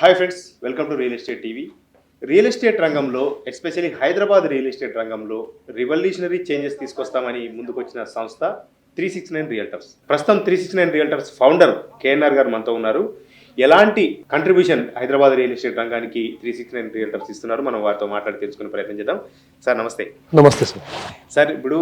Hi friends, welcome to real estate TV. Real estate రంగంలో especially Hyderabad real estate రంగంలో revolutionary changes తీసుకొస్తామని ముందుకొచ్చిన సంస్థ 369 రియల్టర్స్. ప్రస్తుతం 369 రియల్టర్స్ ఫౌండర్ కేఎన్ఆర్ గారు మనతో ఉన్నారు. ఎలాంటి కంట్రిబ్యూషన్ హైదరాబాద్ రియల్ ఎస్టేట్ రంగానికి 369 రియల్టర్స్ ఇస్తున్నారు, మనం వారితో మాట్లాడి తెలుసుకునే ప్రయత్నం చేద్దాం. సార్ నమస్తే. నమస్తే సార్. సార్, ఇప్పుడు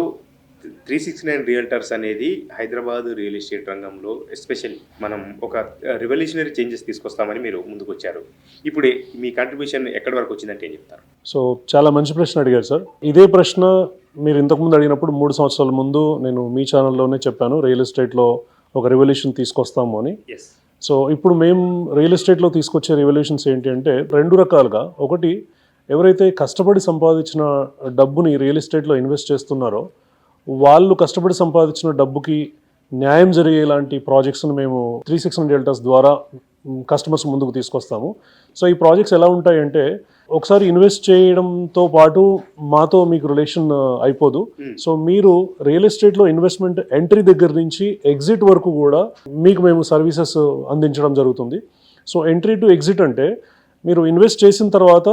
369 రియల్టర్స్ అనేది హైదరాబాద్ రియల్ ఎస్టేట్ రంగంలో ఎస్పెషల్లీ మనం ఒక రివల్యూషనరీ చేంజెస్ తీసుకొస్తామని మీరు ముందుకు వచ్చారు. ఇప్పుడు మీ కంట్రిబ్యూషన్ ఎక్కడి వరకు వచ్చిందంటే ఏం చెప్తారు? సో చాలా మంచి ప్రశ్న అడిగారు సార్. ఇదే ప్రశ్న మీరు ఇంతకుముందు అడిగినప్పుడు 3 సంవత్సరాల ముందు నేను మీ ఛానల్లోనే చెప్పాను, రియల్ ఎస్టేట్లో ఒక రెవల్యూషన్ తీసుకొస్తాము అని. సో ఇప్పుడు మేము రియల్ ఎస్టేట్లో తీసుకొచ్చే రెవల్యూషన్స్ ఏంటి అంటే 2 రకాలుగా. ఒకటి, ఎవరైతే కష్టపడి సంపాదించిన డబ్బుని రియల్ ఎస్టేట్లో ఇన్వెస్ట్ చేస్తున్నారో వాళ్ళు కష్టపడి సంపాదించిన డబ్బుకి న్యాయం జరిగేలాంటి ప్రాజెక్ట్స్ని మేము 369 రియల్టర్స్ ద్వారా కస్టమర్స్ ముందుకు తీసుకొస్తాము. సో ఈ ప్రాజెక్ట్స్ ఎలా ఉంటాయంటే, ఒకసారి ఇన్వెస్ట్ చేయడంతో పాటు మాతో మీకు రిలేషన్ అయిపోదు. సో మీరు రియల్ ఎస్టేట్లో ఇన్వెస్ట్మెంట్ ఎంట్రీ దగ్గర నుంచి ఎగ్జిట్ వరకు కూడా మీకు మేము సర్వీసెస్ అందించడం జరుగుతుంది. సో ఎంట్రీ టు ఎగ్జిట్ అంటే మీరు ఇన్వెస్ట్ చేసిన తర్వాత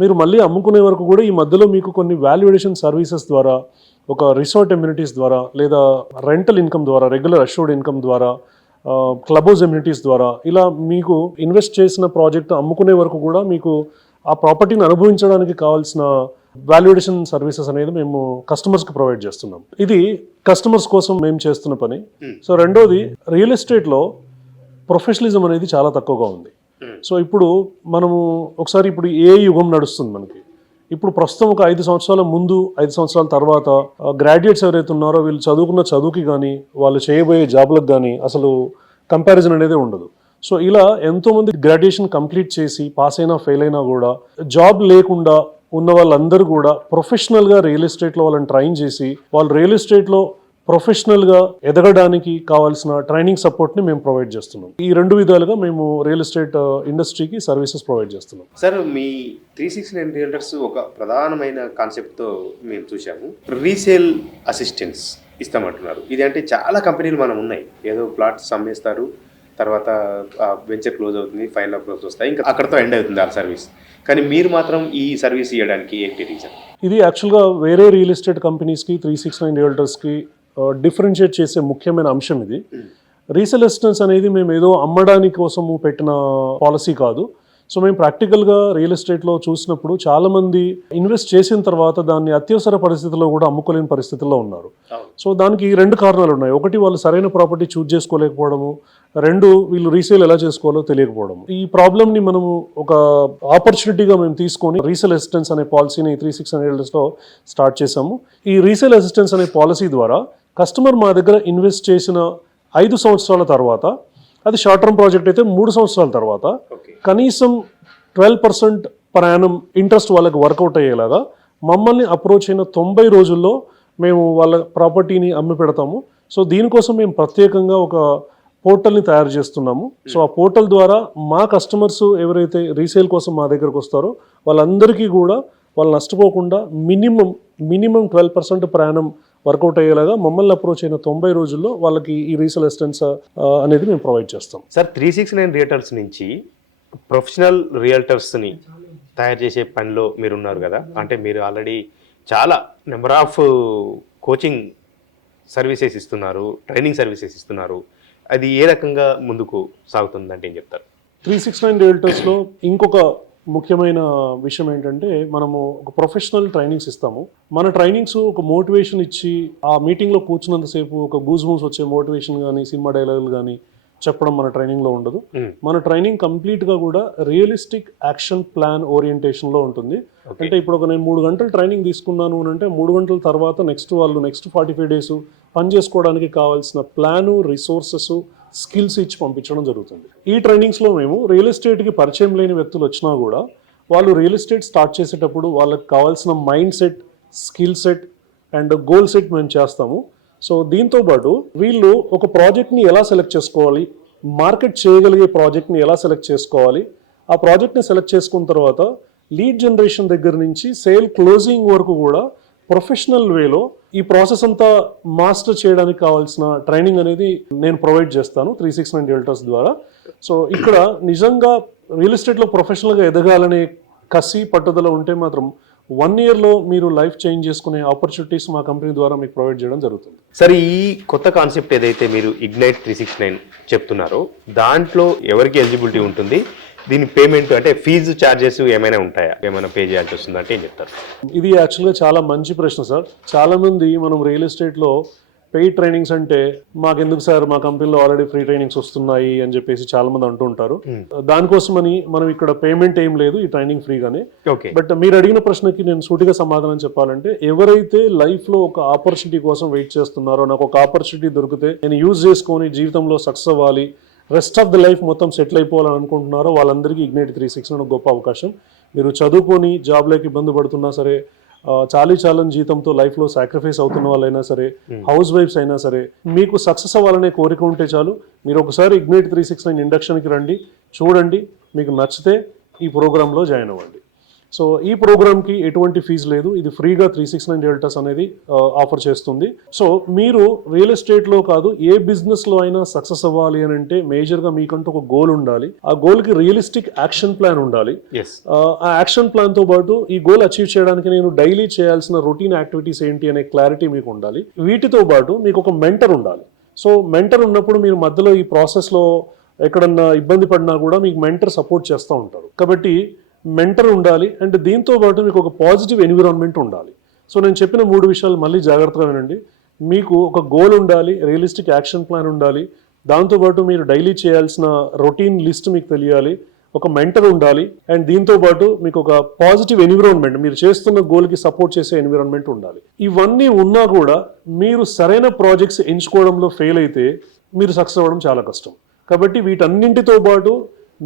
మీరు మళ్ళీ అమ్ముకునే వరకు కూడా ఈ మధ్యలో మీకు కొన్ని వాల్యుయేషన్ సర్వీసెస్ ద్వారా, ఒక రిసార్ట్ ఎమ్యూనిటీస్ ద్వారా, లేదా రెంటల్ ఇన్కమ్ ద్వారా, రెగ్యులర్ అష్యూర్డ్ ఇన్కమ్ ద్వారా, క్లబ్ హౌస్ ఎమ్యూనిటీస్ ద్వారా, ఇలా మీకు ఇన్వెస్ట్ చేసిన ప్రాజెక్ట్ అమ్ముకునే వరకు కూడా మీకు ఆ ప్రాపర్టీని అనుభవించడానికి కావాల్సిన వాల్యుయేషన్ సర్వీసెస్ అనేది మేము కస్టమర్స్కి ప్రొవైడ్ చేస్తున్నాం. ఇది కస్టమర్స్ కోసం మేము చేస్తున్న పని. సో రెండోది, రియల్ ఎస్టేట్లో ప్రొఫెషనలిజం అనేది చాలా తక్కువగా ఉంది. సో ఇప్పుడు మనము ఒకసారి ఇప్పుడు ఏ యుగం నడుస్తుంది మనకి, ఇప్పుడు ప్రస్తుతం ఒక 5 సంవత్సరాల ముందు, 5 సంవత్సరాల తర్వాత గ్రాడ్యుయేట్స్ ఎవరైతే ఉన్నారో వీళ్ళు చదువుకున్న చదువుకి కానీ వాళ్ళు చేయబోయే జాబ్లకు కానీ అసలు కంపారిజన్ అనేది ఉండదు. సో ఇలా ఎంతోమంది గ్రాడ్యుయేషన్ కంప్లీట్ చేసి పాస్ అయినా ఫెయిల్ అయినా కూడా జాబ్ లేకుండా ఉన్న వాళ్ళందరూ కూడా ప్రొఫెషనల్గా రియల్ ఎస్టేట్లో వాళ్ళని ట్రైన్ చేసి వాళ్ళు రియల్ ఎస్టేట్లో ప్రొఫెషనల్గా ఎదగడానికి కావాల్సిన ట్రైనింగ్ సపోర్ట్ని మేము ప్రొవైడ్ చేస్తున్నాం. ఈ 2 విధాలుగా మేము రియల్ ఎస్టేట్ ఇండస్ట్రీకి సర్వీసెస్ ప్రొవైడ్ చేస్తున్నాం. సార్, మీ 369 రియల్టర్స్ ఒక ప్రధానమైన కాన్సెప్ట్తో మేము చూసాము, రీసేల్ అసిస్టెన్స్ ఇస్తామంటున్నారు. ఇది అంటే చాలా కంపెనీలు మనం ఉన్నాయి, ఏదో ప్లాట్స్ అమ్మేస్తారు, తర్వాత వెంచర్ క్లోజ్ అవుతుంది, ఫైనల్ అప్రోచ్ వస్తాయి, ఇంకా అక్కడతో ఎండ్ అవుతుంది ఆ సర్వీస్. కానీ మీరు మాత్రం ఈ సర్వీస్ ఇవ్వడానికి ఏంటి రీజన్? ఇది యాక్చువల్గా వేరే రియల్ ఎస్టేట్ కంపెనీస్కి 369 రియల్టర్స్కి డిఫరెన్షియేట్ చేసే ముఖ్యమైన అంశం ఇది. రీసేల్ అసిస్టెన్స్ అనేది మేము ఏదో అమ్మడానికి కోసము పెట్టిన పాలసీ కాదు. సో మేము ప్రాక్టికల్గా రియల్ ఎస్టేట్లో చూసినప్పుడు చాలామంది ఇన్వెస్ట్ చేసిన తర్వాత దాన్ని అత్యవసర పరిస్థితుల్లో కూడా అమ్ముకోలేని పరిస్థితుల్లో ఉన్నారు. సో దానికి 2 కారణాలు ఉన్నాయి. ఒకటి, వాళ్ళు సరైన ప్రాపర్టీ చూజ్ చేసుకోలేకపోవడము. 2, వీళ్ళు రీసేల్ ఎలా చేసుకోవాలో తెలియకపోవడం. ఈ ప్రాబ్లమ్ని మనము ఒక ఆపర్చునిటీగా మేము తీసుకొని రీసేల్ అసిస్టెన్స్ అనే పాలసీని 369 రియల్టర్స్లో స్టార్ట్ చేసాము. ఈ రీసేల్ అసిస్టెన్స్ అనే పాలసీ ద్వారా కస్టమర్ మా దగ్గర ఇన్వెస్ట్ చేసిన 5 సంవత్సరాల తర్వాత, అది షార్ట్ టర్మ్ ప్రాజెక్ట్ అయితే 3 సంవత్సరాల తర్వాత కనీసం 12% పర్ యానం ఇంట్రెస్ట్ వాళ్ళకి వర్కౌట్ అయ్యేలాగా మమ్మల్ని అప్రోచ్ అయిన 90 రోజుల్లో మేము వాళ్ళ ప్రాపర్టీని అమ్మి పెడతాము. సో దీనికోసం మేము ప్రత్యేకంగా ఒక పోర్టల్ని తయారు చేస్తున్నాము. సో ఆ పోర్టల్ ద్వారా మా కస్టమర్స్ ఎవరైతే రీసేల్ కోసం మా దగ్గరకు వస్తారో వాళ్ళందరికీ కూడా వాళ్ళు నష్టపోకుండా మినిమం 12% పర్ యానం వర్కౌట్ అయ్యేలాగా మమ్మల్ని అప్రోచ్ అయిన 90 రోజుల్లో వాళ్ళకి ఈ రీసేల్ అసిస్టెన్స్ అనేది మేము ప్రొవైడ్ చేస్తాం. సార్, 369 రియల్టర్స్ నుంచి ప్రొఫెషనల్ రియల్టర్స్ని తయారు చేసే పనిలో మీరు ఉన్నారు కదా, అంటే మీరు ఆల్రెడీ చాలా నెంబర్ ఆఫ్ కోచింగ్ సర్వీసెస్ ఇస్తున్నారు, ట్రైనింగ్ సర్వీసెస్ ఇస్తున్నారు. అది ఏ రకంగా ముందుకు సాగుతుందంటే ఏం చెప్తారు? 369 రియల్టర్స్లో ఇంకొక ముఖ్యమైన విషయం ఏంటంటే, మనము ఒక ప్రొఫెషనల్ ట్రైనింగ్స్ ఇస్తాము. మన ట్రైనింగ్స్ ఒక మోటివేషన్ ఇచ్చి ఆ మీటింగ్లో కూర్చున్నంతసేపు ఒక గూస్ బూమ్స్ వచ్చే మోటివేషన్ కానీ సినిమా డైలాగులు కానీ చెప్పడం మన ట్రైనింగ్లో ఉండదు. మన ట్రైనింగ్ కంప్లీట్గా కూడా రియలిస్టిక్ యాక్షన్ ప్లాన్ ఓరియంటేషన్లో ఉంటుంది. అంటే ఇప్పుడు నేను 3 గంటలు ట్రైనింగ్ తీసుకున్నాను అని అంటే 3 గంటల తర్వాత నెక్స్ట్ 45 డేస్ పని చేసుకోవడానికి కావాల్సిన ప్లాను, రిసోర్సెస్, స్కిల్స్ ఇచ్చి పంపించడం జరుగుతుంది. ఈ ట్రైనింగ్స్లో మేము రియల్ ఎస్టేట్కి పరిచయం లేని వ్యక్తులు వచ్చినా కూడా వాళ్ళు రియల్ ఎస్టేట్ స్టార్ట్ చేసేటప్పుడు వాళ్ళకి కావాల్సిన mind set, skill set and goal set మేము చేస్తాము. సో దీంతోపాటు వీళ్ళు ఒక ప్రాజెక్ట్ని ఎలా సెలెక్ట్ చేసుకోవాలి, మార్కెట్ చేయగలిగే ప్రాజెక్ట్ని ఎలా సెలెక్ట్ చేసుకోవాలి, ఆ ప్రాజెక్ట్ని సెలెక్ట్ చేసుకున్న తర్వాత లీడ్ జనరేషన్ దగ్గర నుంచి సేల్ క్లోజింగ్ వరకు కూడా ప్రొఫెషనల్ వేలో ఈ ప్రాసెస్ అంతా మాస్టర్ చేయడానికి కావాల్సిన ట్రైనింగ్ అనేది నేను ప్రొవైడ్ చేస్తాను 369 రియల్టర్స్ ద్వారా. సో ఇక్కడ నిజంగా రియల్ ఎస్టేట్లో ప్రొఫెషనల్గా ఎదగాలనే కసి పట్టుదల ఉంటే మాత్రం 1 yearలో మీరు లైఫ్ చేంజ్ చేసుకునే ఆపర్చునిటీస్ మా కంపెనీ ద్వారా మీకు ప్రొవైడ్ చేయడం జరుగుతుంది. సరే, ఈ కొత్త కాన్సెప్ట్ ఏదైతే మీరు ఇగ్నైట్ 369 చెప్తున్నారో దాంట్లో ఎవరికి ఎలిజిబిలిటీ ఉంటుంది? దీని పేమెంట్ అంటే ఫీజు ఛార్జెస్ ఏమైనా ఉంటాయా? ఏమైనా పే చేయాల్సి వస్తుందా అంటే ఏం చెప్తారు? ఇది యాక్చువల్గా చాలా మంచి ప్రశ్న సార్. చాలా మంది మనం రియల్ ఎస్టేట్లో పెయిడ్ ట్రైనింగ్స్ అంటే మాకెందుకు సార్, మా కంపెనీలో ఆల్రెడీ ఫ్రీ ట్రైనింగ్స్ వస్తున్నాయి అని చెప్పేసి చాలా మంది అంటూ ఉంటారు. దానికోసమని మనం ఇక్కడ పేమెంట్ ఏం లేదు, ఈ ట్రైనింగ్ ఫ్రీగానే. బట్ మీరు అడిగిన ప్రశ్నకి నేను సూటిగా సమాధానం చెప్పాలంటే, ఎవరైతే లైఫ్ లో ఒక ఆపర్చునిటీ కోసం వెయిట్ చేస్తున్నారో, నాకు ఒక ఆపర్చునిటీ దొరికితే నేను యూజ్ చేసుకొని జీవితంలో సక్సెస్ అవ్వాలి, రెస్ట్ ఆఫ్ ద లైఫ్ మొత్తం సెటిల్ అయిపోవాలని అనుకుంటున్నారో వాళ్ళందరికీ ఇగ్నైట్ 369 గొప్ప అవకాశం. మీరు చదువుకొని జాబ్లోకి ఇబ్బంది పడుతున్నా సరే, చాలీ జీతంతో లైఫ్లో సాక్రిఫైస్ అవుతున్న వాళ్ళైనా సరే, హౌస్ వైఫ్స్ అయినా సరే, మీకు సక్సెస్ అవ్వాలనే కోరిక ఉంటే చాలు, మీరు ఒకసారి ఇగ్నైట్ 369 ఇండక్షన్కి రండి, చూడండి, మీకు నచ్చితే ఈ ప్రోగ్రాంలో జాయిన్ అవ్వండి. సో ఈ ప్రోగ్రామ్కి ఎటువంటి ఫీజు లేదు, ఇది ఫ్రీగా 369 రియల్టర్స్ అనేది ఆఫర్ చేస్తుంది. సో మీరు రియల్ ఎస్టేట్లో కాదు, ఏ బిజినెస్లో అయినా సక్సెస్ అవ్వాలి అని అంటే మేజర్గా మీకంటూ ఒక గోల్ ఉండాలి. ఆ గోల్కి రియలిస్టిక్ యాక్షన్ ప్లాన్ ఉండాలి. ఆ యాక్షన్ ప్లాన్తో పాటు ఈ గోల్ అచీవ్ చేయడానికి నేను డైలీ చేయాల్సిన రొటీన్ యాక్టివిటీస్ ఏంటి అనే క్లారిటీ మీకు ఉండాలి. వీటితో పాటు మీకు ఒక మెంటర్ ఉండాలి. సో మెంటర్ ఉన్నప్పుడు మీరు మధ్యలో ఈ ప్రాసెస్లో ఎక్కడన్నా ఇబ్బంది పడినా కూడా మీకు మెంటర్ సపోర్ట్ చేస్తూ ఉంటారు. కాబట్టి మెంటర్ ఉండాలి, అండ్ దీంతో పాటు మీకు ఒక పాజిటివ్ ఎన్విరాన్మెంట్ ఉండాలి. సో నేను చెప్పిన 3 విషయాలు మళ్ళీ జాగ్రత్తగా వినండి. మీకు ఒక గోల్ ఉండాలి, రియలిస్టిక్ యాక్షన్ ప్లాన్ ఉండాలి, దాంతోపాటు మీరు డైలీ చేయాల్సిన రొటీన్ లిస్ట్ మీకు తెలియాలి, ఒక మెంటర్ ఉండాలి, అండ్ దీంతో పాటు మీకు ఒక పాజిటివ్ ఎన్విరాన్మెంట్, మీరు చేస్తున్న గోల్కి సపోర్ట్ చేసే ఎన్విరాన్మెంట్ ఉండాలి. ఇవన్నీ ఉన్నా కూడా మీరు సరైన ప్రాజెక్ట్స్ ఎంచుకోవడంలో ఫెయిల్ అయితే మీరు సక్సెస్ అవ్వడం చాలా కష్టం. కాబట్టి వీటన్నింటితో పాటు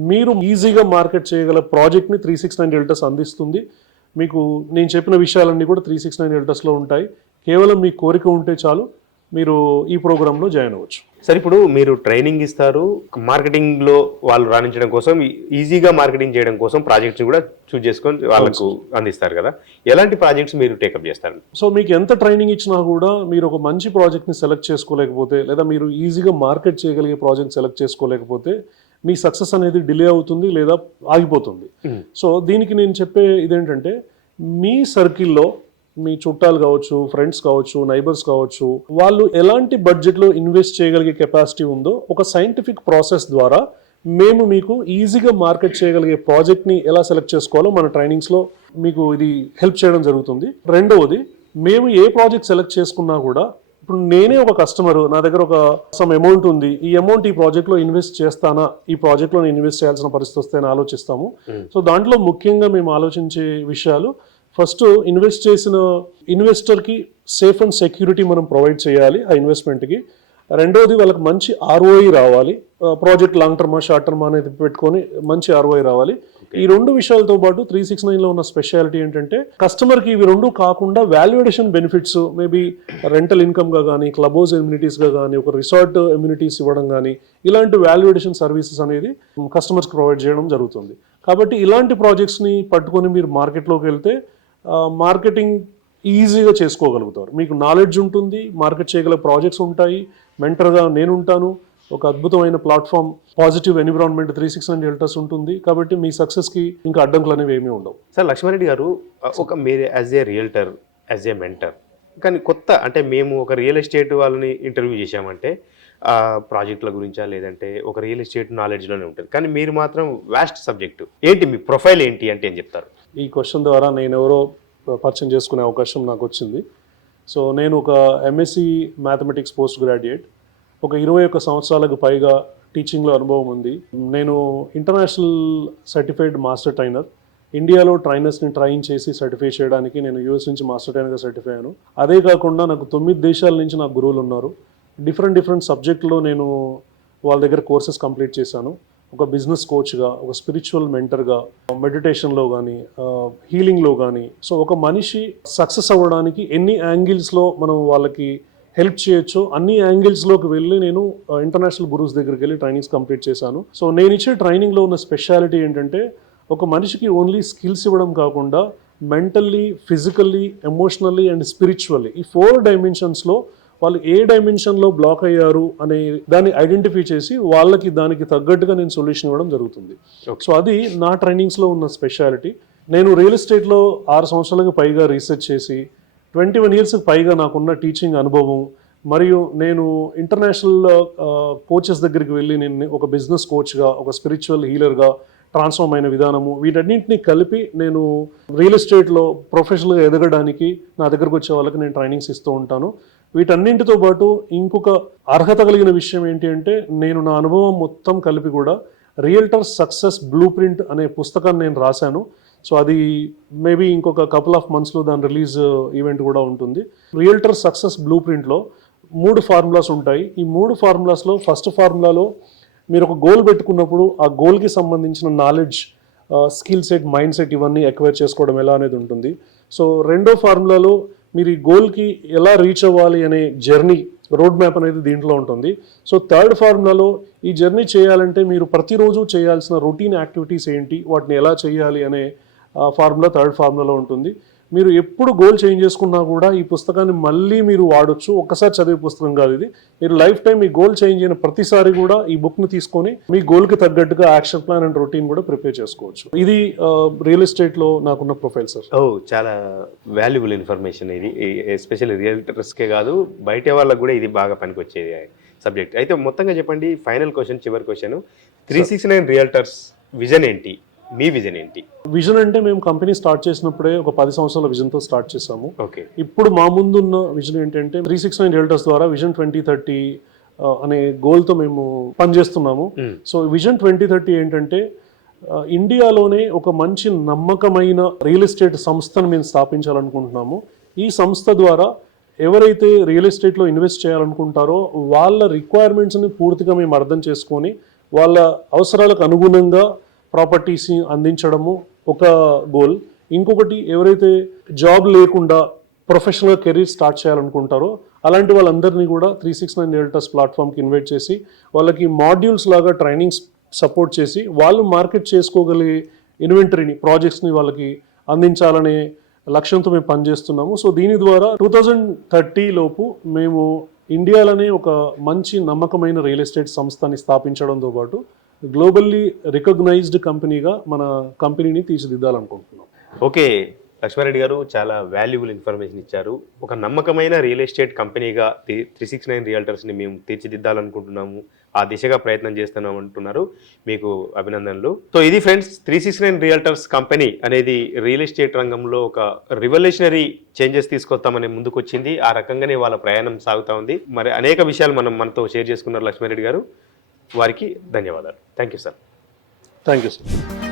మీరు ఈజీగా మార్కెట్ చేయగల ప్రాజెక్ట్ని 369 రియల్టర్స్ అందిస్తుంది. మీకు నేను చెప్పిన విషయాలన్నీ కూడా 369 రియల్టర్స్లో ఉంటాయి. కేవలం మీ కోరిక ఉంటే చాలు, మీరు ఈ ప్రోగ్రాంలో జాయిన్ అవ్వచ్చు. సరే, ఇప్పుడు మీరు ట్రైనింగ్ ఇస్తారు, మార్కెటింగ్లో వాళ్ళు రాణించడం కోసం, ఈజీగా మార్కెటింగ్ చేయడం కోసం ప్రాజెక్ట్స్ కూడా చూస్ చేసుకొని వాళ్ళకు అందిస్తారు కదా, ఎలాంటి ప్రాజెక్ట్స్ మీరు టేకప్ చేస్తారు? సో మీకు ఎంత ట్రైనింగ్ ఇచ్చినా కూడా మీరు ఒక మంచి ప్రాజెక్ట్ని సెలెక్ట్ చేసుకోలేకపోతే, లేదా మీరు ఈజీగా మార్కెట్ చేయగలిగే ప్రాజెక్ట్ సెలెక్ట్ చేసుకోలేకపోతే మీ సక్సెస్ అనేది డిలే అవుతుంది లేదా ఆగిపోతుంది. సో దీనికి నేను చెప్పే ఇదేంటంటే, మీ సర్కిల్లో మీ చుట్టాలు కావచ్చు, ఫ్రెండ్స్ కావచ్చు, నైబర్స్ కావచ్చు, వాళ్ళు ఎలాంటి బడ్జెట్లో ఇన్వెస్ట్ చేయగలిగే కెపాసిటీ ఉందో ఒక సైంటిఫిక్ ప్రాసెస్ ద్వారా మేము మీకు ఈజీగా మార్కెట్ చేయగలిగే ప్రాజెక్ట్ని ఎలా సెలెక్ట్ చేసుకోవాలో మన ట్రైనింగ్స్లో మీకు ఇది హెల్ప్ చేయడం జరుగుతుంది. రెండవది, మేము ఏ ప్రాజెక్ట్ సెలెక్ట్ చేసుకున్నా కూడా, ఇప్పుడు నేనే ఒక కస్టమర్, నా దగ్గర ఒక సమ్ అమౌంట్ ఉంది, ఈ అమౌంట్ ఈ ప్రాజెక్ట్లో ఇన్వెస్ట్ చేస్తానా, ఈ ప్రాజెక్ట్లో నేను ఇన్వెస్ట్ చేయాల్సిన పరిస్థితి వస్తే అని ఆలోచిస్తాము. సో దాంట్లో ముఖ్యంగా మేము ఆలోచించే విషయాలు, ఫస్ట్ ఇన్వెస్ట్ చేసిన ఇన్వెస్టర్కి సేఫ్ అండ్ సెక్యూరిటీ మనం ప్రొవైడ్ చేయాలి ఆ ఇన్వెస్ట్మెంట్కి. రెండోది, వాళ్ళకి మంచి ROI రావాలి, ప్రాజెక్ట్ లాంగ్ టర్మా షార్ట్ టర్మా అనేది పెట్టుకొని మంచి ROI రావాలి. ఈ 2 విషయాలతో పాటు 369లో ఉన్న స్పెషాలిటీ ఏంటంటే, కస్టమర్కి ఇవి 2 కాకుండా వాల్యుయేషన్ బెనిఫిట్స్, మేబీ రెంటల్ ఇన్కమ్గా కానీ, క్లబ్ హౌస్ ఎమ్యూనిటీస్గా కానీ, ఒక రిసార్ట్ ఎమ్యూనిటీస్ ఇవ్వడం కానీ, ఇలాంటి వాల్యుయేషన్ సర్వీసెస్ అనేది కస్టమర్స్కి ప్రొవైడ్ చేయడం జరుగుతుంది. కాబట్టి ఇలాంటి ప్రాజెక్ట్స్ని పట్టుకొని మీరు మార్కెట్లోకి వెళ్తే మార్కెటింగ్ ఈజీగా చేసుకోగలుగుతారు. మీకు నాలెడ్జ్ ఉంటుంది, మార్కెట్ చేయగల ప్రాజెక్ట్స్ ఉంటాయి, మెంటర్గా నేను ఉంటాను, ఒక అద్భుతమైన ప్లాట్ఫామ్, పాజిటివ్ ఎన్విరాన్మెంట్ 369 రియల్టర్స్ ఉంటుంది. కాబట్టి మీ సక్సెస్కి ఇంకా అడ్డంకులు అనేవి ఏమీ ఉండవు. సార్, లక్ష్మారెడ్డి గారు, ఒక మీరు as a realtor, as a mentor, కానీ కొత్త అంటే మేము ఒక రియల్ ఎస్టేట్ వాళ్ళని ఇంటర్వ్యూ చేశామంటే ప్రాజెక్టుల గురించా, లేదంటే ఒక రియల్ ఎస్టేట్ నాలెడ్జ్లోనే ఉంటుంది, కానీ మీరు మాత్రం వాస్ట్ సబ్జెక్టు ఏంటి, మీ ప్రొఫైల్ ఏంటి అంటే ఏం చెప్తారు? ఈ క్వశ్చన్ ద్వారా నేను ఎవరో పరిచయం చేసుకునే అవకాశం నాకు వచ్చింది. సో నేను ఒక MSc మ్యాథమెటిక్స్ పోస్ట్ గ్రాడ్యుయేట్, ఒక 21 సంవత్సరాలకు పైగా టీచింగ్లో అనుభవం ఉంది. నేను ఇంటర్నేషనల్ సర్టిఫైడ్ మాస్టర్ ట్రైనర్, ఇండియాలో ట్రైనర్స్ని ట్రైన్ చేసి సర్టిఫై చేయడానికి నేను US నుంచి మాస్టర్ ట్రైనర్గా సర్టిఫై అయ్యాను. అదే కాకుండా నాకు 9 దేశాల నుంచి నాకు గురువులు ఉన్నారు. డిఫరెంట్ సబ్జెక్టులో నేను వాళ్ళ దగ్గర కోర్సెస్ కంప్లీట్ చేశాను. ఒక బిజినెస్ కోచ్గా, ఒక స్పిరిచువల్ మెంటర్గా, మెడిటేషన్లో కానీ, హీలింగ్లో కానీ. సో ఒక మనిషి సక్సెస్ అవ్వడానికి ఎన్ని యాంగిల్స్లో మనం వాళ్ళకి హెల్ప్ చేయొచ్చో అన్ని యాంగిల్స్లోకి వెళ్ళి నేను ఇంటర్నేషనల్ గురూస్ దగ్గరికి వెళ్ళి ట్రైనింగ్స్ కంప్లీట్ చేశాను. సో నేను ఇచ్చే ట్రైనింగ్లో ఉన్న స్పెషాలిటీ ఏంటంటే, ఒక మనిషికి ఓన్లీ స్కిల్స్ ఇవ్వడం కాకుండా mentally, physically, emotionally and spiritually, ఈ 4 డైమెన్షన్స్లో వాళ్ళు ఏ డైమెన్షన్లో బ్లాక్ అయ్యారు అనే దాన్ని ఐడెంటిఫై చేసి వాళ్ళకి దానికి తగ్గట్టుగా నేను సొల్యూషన్ ఇవ్వడం జరుగుతుంది. సో అది నా ట్రైనింగ్స్లో ఉన్న స్పెషాలిటీ. నేను రియల్ ఎస్టేట్లో 6 సంవత్సరాలకు పైగా రీసెర్చ్ చేసి 21 ఇయర్స్కి పైగా నాకున్న టీచింగ్ అనుభవం, మరియు నేను ఇంటర్నేషనల్ కోచెస్ దగ్గరికి వెళ్ళి నేను ఒక బిజినెస్ కోచ్గా, ఒక స్పిరిచువల్ హీలర్గా ట్రాన్స్ఫార్మ్ అయిన విధానము, వీటన్నింటినీ కలిపి నేను రియల్ ఎస్టేట్లో ప్రొఫెషనల్గా ఎదగడానికి నా దగ్గరకు వచ్చే వాళ్ళకి నేను ట్రైనింగ్స్ ఇస్తూ ఉంటాను. వీటన్నింటితో పాటు ఇంకొక అర్హత కలిగిన విషయం ఏంటి అంటే, నేను నా అనుభవం మొత్తం కలిపి కూడా రియల్టర్ సక్సెస్ బ్లూ ప్రింట్ అనే పుస్తకాన్ని నేను రాశాను. సో అది మేబీ ఇంకొక కపుల్ ఆఫ్ మంత్స్లో దాని రిలీజ్ ఈవెంట్ కూడా ఉంటుంది. రియల్టర్ సక్సెస్ బ్లూ ప్రింట్లో 3 ఫార్ములాస్ ఉంటాయి. ఈ 3 ఫార్ములాస్లో ఫస్ట్ ఫార్ములాలో మీరు ఒక గోల్ పెట్టుకున్నప్పుడు ఆ గోల్కి సంబంధించిన knowledge, skill set, mind set ఇవన్నీ ఎక్వైర్ చేసుకోవడం ఎలా అనేది ఉంటుంది. సో రెండో ఫార్ములాలో మీరు ఈ గోల్కి ఎలా రీచ్ అవ్వాలి అనే జర్నీ, రోడ్ మ్యాప్ అనేది దీంట్లో ఉంటుంది. సో థర్డ్ ఫార్ములాలో ఈ జర్నీ చేయాలంటే మీరు ప్రతిరోజు చేయాల్సిన రొటీన్ యాక్టివిటీస్ ఏంటి, వాటిని ఎలా చేయాలి అనే ఫార్ములా థర్డ్ ఫార్ములాలో ఉంటుంది. మీరు ఎప్పుడు గోల్ చేంజ్ చేసుకున్నా కూడా ఈ పుస్తకాన్ని మళ్ళీ మీరు వాడొచ్చు. ఒక్కసారి చదివే పుస్తకం కాదు ఇది. మీరు లైఫ్ టైం ఈ గోల్ చేంజ్ అయిన ప్రతిసారి కూడా ఈ బుక్ని తీసుకొని మీ గోల్కి తగ్గట్టుగా యాక్షన్ ప్లాన్ అండ్ రొటీన్ కూడా ప్రిపేర్ చేసుకోవచ్చు. ఇది రియల్ ఎస్టేట్లో నాకున్న ప్రొఫైల్ సార్. చాలా వాల్యుబుల్ ఇన్ఫర్మేషన్ ఇది, ఎస్పెషల్లీ రియల్టర్స్కే కాదు బయట వాళ్ళకు కూడా ఇది బాగా పనికొచ్చేది సబ్జెక్ట్. అయితే మొత్తంగా చెప్పండి, ఫైనల్ క్వశ్చన్, చివరి క్వశ్చన్, 369 రియల్టర్స్ విజన్ ఏంటి? మీ విజన్ ఏంటి? విజన్ అంటే మేము కంపెనీ స్టార్ట్ చేసినప్పుడే ఒక 10 సంవత్సరాల విజన్తో స్టార్ట్ చేసాము. ఓకే. ఇప్పుడు మా ముందున్న విజన్ ఏంటంటే 369 రియల్టర్స్ ద్వారా విజన్ 2030 అనే గోల్తో మేము పనిచేస్తున్నాము. సో విజన్ 2030 ఏంటంటే ఇండియాలోనే ఒక మంచి నమ్మకమైన రియల్ ఎస్టేట్ సంస్థను మేము స్థాపించాలనుకుంటున్నాము. ఈ సంస్థ ద్వారా ఎవరైతే రియల్ ఎస్టేట్లో ఇన్వెస్ట్ చేయాలనుకుంటారో వాళ్ళ రిక్వైర్మెంట్స్ని పూర్తిగా మేము అర్థం చేసుకొని వాళ్ళ అవసరాలకు అనుగుణంగా ప్రాపర్టీస్ అందించడము ఒక గోల్. ఇంకొకటి, ఎవరైతే జాబ్ లేకుండా ప్రొఫెషనల్ కెరీర్ స్టార్ట్ చేయాలనుకుంటారో అలాంటి వాళ్ళందరినీ కూడా 369 రియల్టర్స్ ప్లాట్ఫామ్కి ఇన్వైట్ చేసి వాళ్ళకి మాడ్యూల్స్ లాగా ట్రైనింగ్స్ సపోర్ట్ చేసి వాళ్ళు మార్కెట్ చేసుకోగలిగే ఇన్వెంటరీని, ప్రాజెక్ట్స్ని వాళ్ళకి అందించాలనే లక్ష్యంతో మేము పనిచేస్తున్నాము. సో దీని ద్వారా 2030 లోపు మేము ఇండియాలోనే ఒక మంచి నమ్మకమైన రియల్ ఎస్టేట్ సంస్థని స్థాపించడంతో పాటు గ్లోబల్లీ రికగ్నైజ్డ్ కంపెనీగా మన కంపెనీని తీర్చిదిద్దాలనుకుంటున్నాం. ఓకే లక్ష్మారెడ్డి గారు, చాలా వాల్యుబుల్ ఇన్ఫర్మేషన్ ఇచ్చారు. ఒక నమ్మకమైన రియల్ ఎస్టేట్ కంపెనీగా 369 రియల్టర్స్ని మేము తీర్చిదిద్దాలనుకుంటున్నాము, ఆ దిశగా ప్రయత్నం చేస్తున్నాం అంటున్నారు. మీకు అభినందనలు. సో ఇది ఫ్రెండ్స్, 369 రియల్టర్స్ కంపెనీ అనేది రియల్ ఎస్టేట్ రంగంలో ఒక రివల్యూషనరీ చేంజెస్ తీసుకొస్తామని ముందుకు వచ్చింది. ఆ రకంగానే వాళ్ళ ప్రయాణం సాగుతూ ఉంది. మరి అనేక విషయాలు మనతో షేర్ చేసుకున్నారు లక్ష్మారెడ్డి గారు. వారికి ధన్యవాదాలు. Thank you sir. Thank you sir.